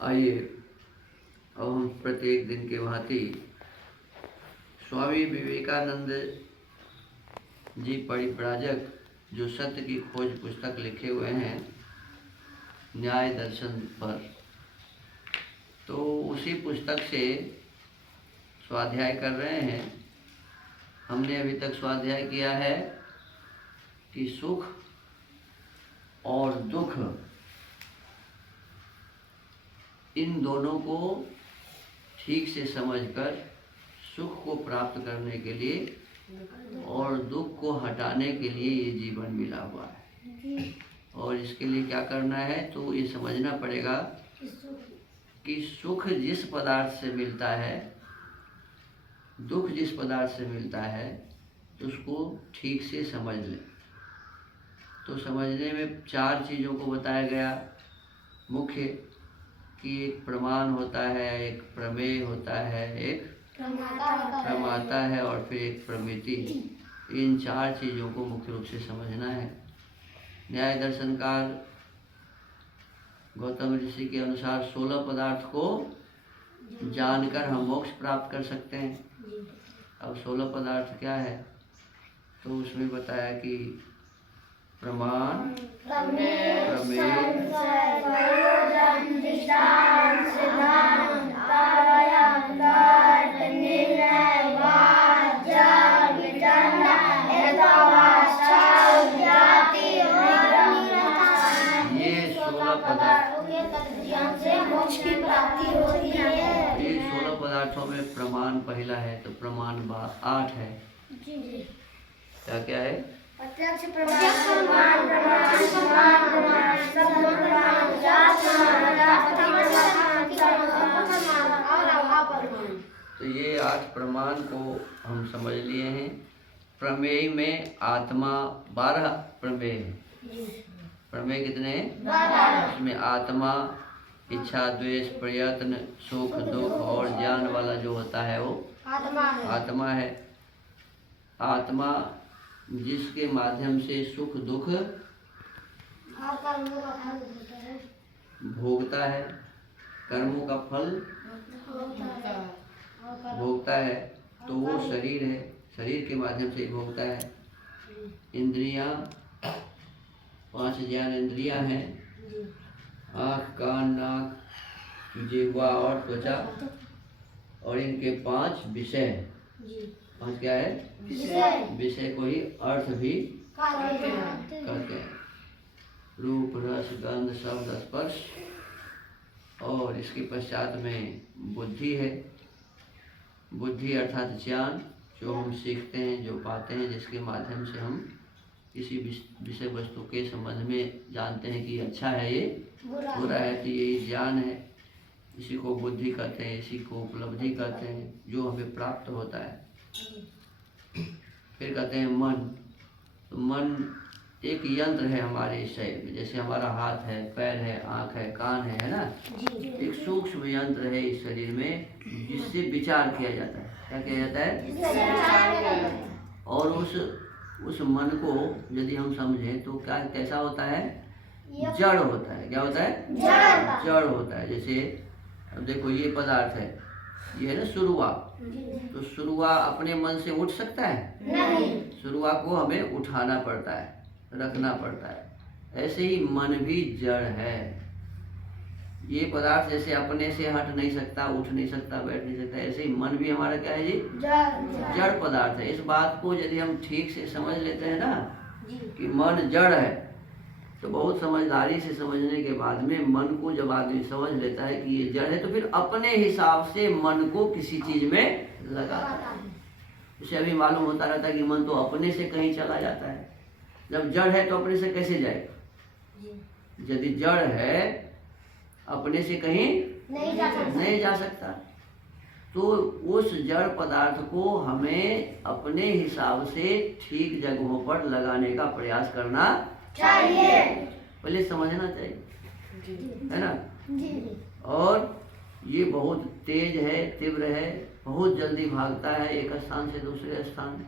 आइए अब हम प्रत्येक दिन के भांति स्वामी विवेकानंद जी परिव्राजक जो सत्य की खोज पुस्तक लिखे हुए हैं न्याय दर्शन पर, तो उसी पुस्तक से स्वाध्याय कर रहे हैं। हमने अभी तक स्वाध्याय किया है कि सुख और दुख इन दोनों को ठीक से समझकर सुख को प्राप्त करने के लिए और दुख को हटाने के लिए ये जीवन मिला हुआ है। और इसके लिए क्या करना है, तो ये समझना पड़ेगा कि सुख जिस पदार्थ से मिलता है, दुख जिस पदार्थ से मिलता है, तो उसको ठीक से समझ लें। तो समझने में चार चीज़ों को बताया गया मुख्य, कि एक प्रमाण होता है, एक प्रमेय होता है, एक प्रमाता है और फिर एक प्रमिति। इन चार चीज़ों को मुख्य रूप से समझना है। न्याय दर्शनकार गौतम ऋषि के अनुसार 16 पदार्थ को जानकर हम मोक्ष प्राप्त कर सकते हैं। अब 16 पदार्थ क्या है, तो उसमें बताया कि प्रमाण, प्रमेय, ये 16 पदार्थ, ये 16 पदार्थों में प्रमाण पहला है, तो प्रमाण 8 है। क्या क्या है? प्रत्यक्ष प्रमाण, तो ये 8 प्रमाण को हम समझ लिए हैं। प्रमेय में आत्मा 12 प्रमेय है। प्रमेय कितने हैं? 12। इसमें आत्मा, इच्छा, द्वेष, प्रयत्न, सुख, दुख और ज्ञान वाला जो होता है वो आत्मा है। आत्मा जिसके माध्यम से सुख दुख भोगता है, कर्मों का फल भोगता है, तो वो शरीर है। शरीर के माध्यम से भोगता है। इंद्रियां 5 ज्ञान इंद्रियां हैं, आँख, कान, नाक, जिह्वा और त्वचा, और इनके 5 विषय। 5 क्या है? विषय को ही अर्थ भी कहते हैं। रूप, रस, गंध, शब्द, स्पर्श, और इसके पश्चात में बुद्धि है। बुद्धि अर्थात ज्ञान, जो हम सीखते हैं, जो पाते हैं, जिसके माध्यम से हम किसी विषय वस्तु के संबंध में जानते हैं कि अच्छा है, ये बुरा है, तो यही ज्ञान है। इसी को बुद्धि कहते हैं, इसी को उपलब्धि कहते हैं, जो हमें प्राप्त होता है। फिर कहते हैं मन। तो मन एक यंत्र है हमारे शरीर में, जैसे हमारा हाथ है, पैर है, आँख है, कान है ना। एक सूक्ष्म यंत्र है इस शरीर में, जिससे विचार किया जाता है। क्या किया जाता है? और उस मन को यदि हम समझें तो क्या कैसा होता है? जड़ होता है। क्या होता है? जड़ होता है। जैसे अब देखो, ये पदार्थ है, ये है ना सुरुआ। तो सुरुआ अपने मन से उठ सकता है? नहीं। सुरुआ को हमें उठाना पड़ता है, रखना पड़ता है। ऐसे ही मन भी जड़ है। ये पदार्थ जैसे अपने से हट नहीं सकता, उठ नहीं सकता, बैठ नहीं सकता, ऐसे ही मन भी हमारा क्या है जी? जड़ पदार्थ है। इस बात को यदि हम ठीक से समझ लेते हैं ना कि मन जड़ है, तो बहुत समझदारी से समझने के बाद में मन को जब आदमी समझ लेता है कि ये जड़ है, तो फिर अपने हिसाब से मन को किसी चीज में लगाता है। उसे अभी मालूम होता रहता है कि मन तो अपने से कहीं चला जाता है। जब जड़ है तो अपने से कैसे जाएगा? यदि जड़ है, अपने से कहीं नहीं जा सकता। तो उस जड़ पदार्थ को हमें अपने हिसाब से ठीक जगहों पर लगाने का प्रयास करना चाहिए। पहले समझना चाहिए, है ना। और ये बहुत तेज है, तीव्र है, बहुत जल्दी भागता है एक स्थान से दूसरे स्थान।